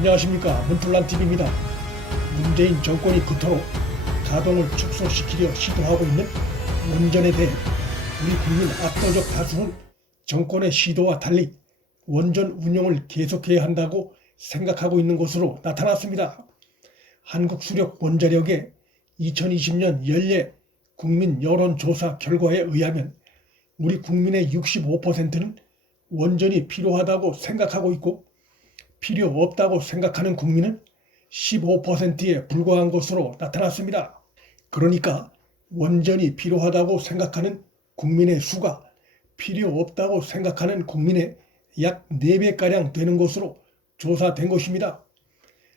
안녕하십니까. 문플란TV입니다. 문재인 정권이 그토록 가동을 축소시키려 시도하고 있는 원전에 대해 우리 국민 압도적 다수는 정권의 시도와 달리 원전 운영을 계속해야 한다고 생각하고 있는 것으로 나타났습니다. 한국수력원자력의 2020년 연례 국민 여론조사 결과에 의하면 우리 국민의 65%는 원전이 필요하다고 생각하고 있고 필요 없다고 생각하는 국민은 15%에 불과한 것으로 나타났습니다. 그러니까 원전이 필요하다고 생각하는 국민의 수가 필요 없다고 생각하는 국민의 약 4배가량 되는 것으로 조사된 것입니다.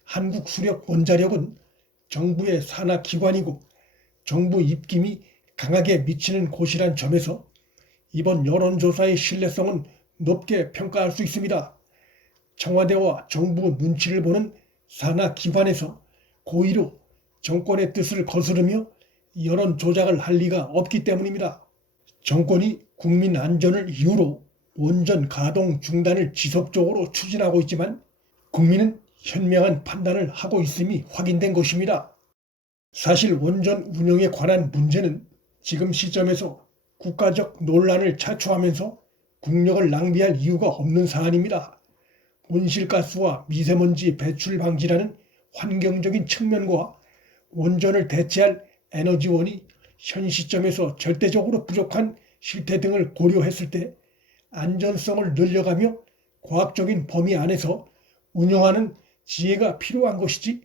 한국수력원자력은 정부의 산하기관이고 정부 입김이 강하게 미치는 곳이란 점에서 이번 여론조사의 신뢰성은 높게 평가할 수 있습니다. 청와대와 정부 눈치를 보는 산하기관에서 고의로 정권의 뜻을 거스르며 여론 조작을 할 리가 없기 때문입니다. 정권이 국민 안전을 이유로 원전 가동 중단을 지속적으로 추진하고 있지만 국민은 현명한 판단을 하고 있음이 확인된 것입니다. 사실 원전 운영에 관한 문제는 지금 시점에서 국가적 논란을 자초하면서 국력을 낭비할 이유가 없는 사안입니다. 온실가스와 미세먼지 배출 방지라는 환경적인 측면과 원전을 대체할 에너지원이 현 시점에서 절대적으로 부족한 실태 등을 고려했을 때 안전성을 늘려가며 과학적인 범위 안에서 운영하는 지혜가 필요한 것이지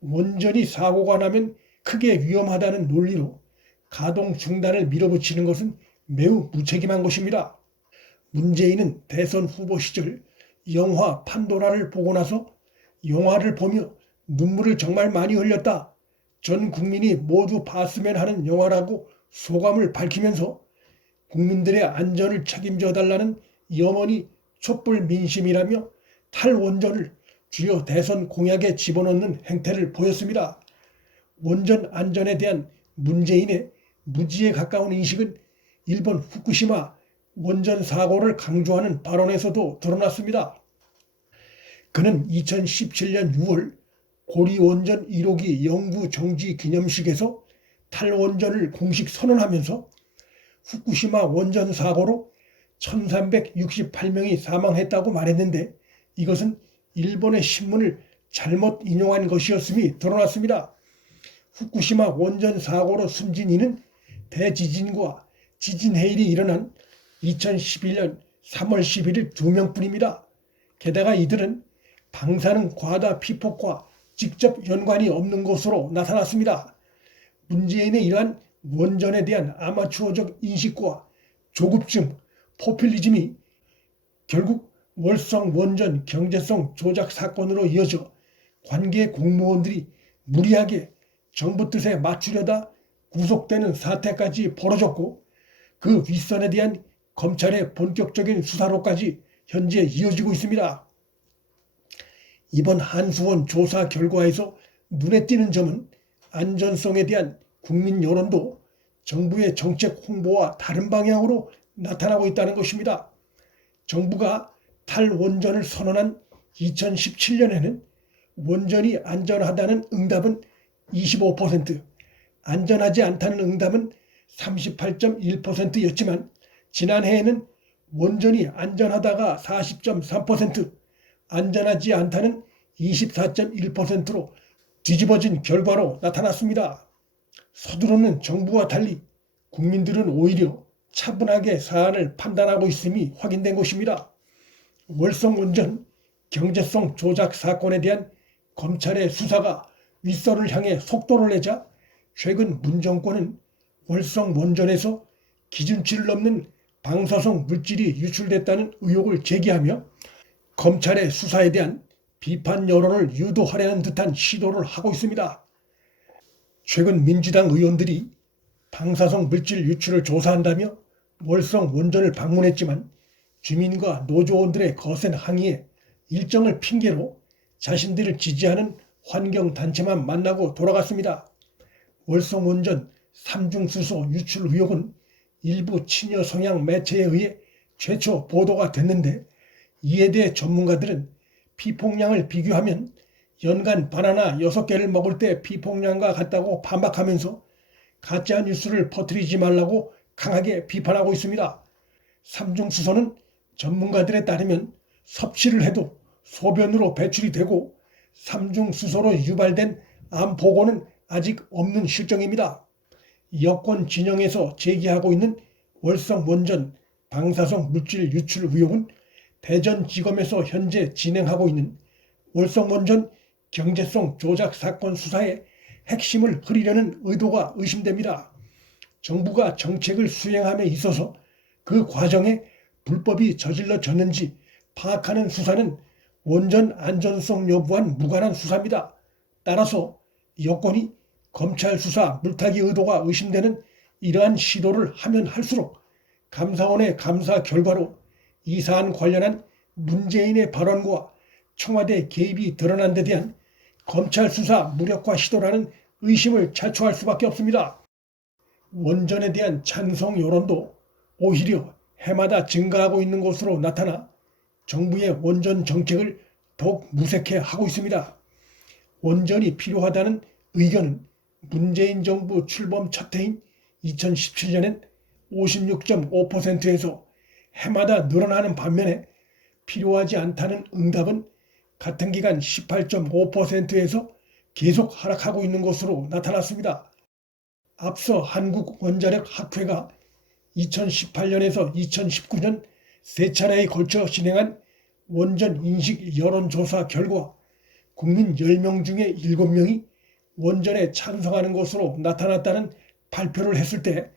원전이 사고가 나면 크게 위험하다는 논리로 가동 중단을 밀어붙이는 것은 매우 무책임한 것입니다. 문재인은 대선 후보 시절 영화 판도라를 보고 나서 영화를 보며 눈물을 정말 많이 흘렸다. 전 국민이 모두 봤으면 하는 영화라고 소감을 밝히면서 국민들의 안전을 책임져 달라는 염원이 촛불 민심이라며 탈원전을 주요 대선 공약에 집어넣는 행태를 보였습니다. 원전 안전에 대한 문재인의 무지에 가까운 인식은 일본 후쿠시마 원전 사고를 강조하는 발언에서도 드러났습니다. 그는 2017년 6월 고리원전 1호기 영구 정지 기념식에서 탈원전을 공식 선언하면서 후쿠시마 원전 사고로 1368명이 사망했다고 말했는데 이것은 일본의 신문을 잘못 인용한 것이었음이 드러났습니다. 후쿠시마 원전 사고로 숨진 이는 대지진과 지진 해일이 일어난 2011년 3월 11일 2명뿐입니다. 게다가 이들은 방사능 과다 피폭과 직접 연관이 없는 것으로 나타났습니다. 문재인의 이러한 원전에 대한 아마추어적 인식과 조급증, 포퓰리즘이 결국 월성 원전 경제성 조작 사건으로 이어져 관계 공무원들이 무리하게 정부 뜻에 맞추려다 구속되는 사태까지 벌어졌고 그 윗선에 대한 검찰의 본격적인 수사로까지 현재 이어지고 있습니다. 이번 한수원 조사 결과에서 눈에 띄는 점은 안전성에 대한 국민 여론도 정부의 정책 홍보와 다른 방향으로 나타나고 있다는 것입니다. 정부가 탈원전을 선언한 2017년에는 원전이 안전하다는 응답은 25%, 안전하지 않다는 응답은 38.1%였지만 지난해에는 원전이 안전하다가 40.3%, 안전하지 않다는 24.1%로 뒤집어진 결과로 나타났습니다. 서두르는 정부와 달리 국민들은 오히려 차분하게 사안을 판단하고 있음이 확인된 것입니다. 월성 원전 경제성 조작 사건에 대한 검찰의 수사가 윗선을 향해 속도를 내자 최근 문 정권은 월성 원전에서 기준치를 넘는 방사성 물질이 유출됐다는 의혹을 제기하며 검찰의 수사에 대한 비판 여론을 유도하려는 듯한 시도를 하고 있습니다. 최근 민주당 의원들이 방사성 물질 유출을 조사한다며 월성 원전을 방문했지만 주민과 노조원들의 거센 항의에 일정을 핑계로 자신들을 지지하는 환경단체만 만나고 돌아갔습니다. 월성 원전 삼중수소 유출 의혹은 일부 친여 성향 매체에 의해 최초 보도가 됐는데 이에 대해 전문가들은 피폭량을 비교하면 연간 바나나 6개를 먹을 때 비폭량과 같다고 반박하면서 가짜 뉴스를 퍼뜨리지 말라고 강하게 비판하고 있습니다. 삼중수소는 전문가들에 따르면 섭취를 해도 소변으로 배출이 되고 삼중수소로 유발된 암 보고는 아직 없는 실정입니다. 여권 진영에서 제기하고 있는 월성 원전 방사성 물질 유출 의혹은 대전지검에서 현재 진행하고 있는 월성 원전 경제성 조작 사건 수사의 핵심을 흐리려는 의도가 의심됩니다. 정부가 정책을 수행함에 있어서 그 과정에 불법이 저질러졌는지 파악하는 수사는 원전 안전성 여부와는 무관한 수사입니다. 따라서 여권이 검찰 수사 물타기 의도가 의심되는 이러한 시도를 하면 할수록 감사원의 감사 결과로 이 사안 관련한 문재인의 발언과 청와대 개입이 드러난 데 대한 검찰 수사 무력화 시도라는 의심을 자초할 수밖에 없습니다. 원전에 대한 찬성 여론도 오히려 해마다 증가하고 있는 것으로 나타나 정부의 원전 정책을 더욱 무색해 하고 있습니다. 원전이 필요하다는 의견은 문재인 정부 출범 첫 해인 2017년엔 56.5%에서 해마다 늘어나는 반면에 필요하지 않다는 응답은 같은 기간 18.5%에서 계속 하락하고 있는 것으로 나타났습니다. 앞서 한국원자력학회가 2018년에서 2019년 세 차례에 걸쳐 진행한 원전 인식 여론조사 결과 국민 10명 중에 7명이 원전에 찬성하는 것으로 나타났다는 발표를 했을 때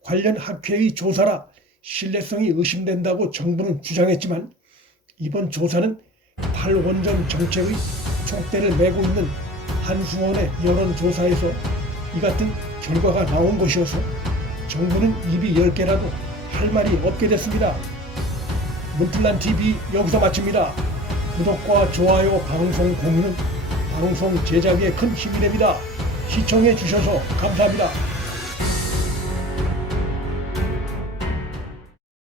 관련 학회의 조사라 신뢰성이 의심된다고 정부는 주장했지만 이번 조사는 8원전 정책의 촉대를 메고 있는 한수원의 여론조사에서 이 같은 결과가 나온 것이어서 정부는 입이 10개라도 할 말이 없게 됐습니다. 문틀란TV 여기서 마칩니다. 구독과 좋아요, 방송 공유는 방송 제작에 큰 힘이 됩니다. 시청해 주셔서 감사합니다.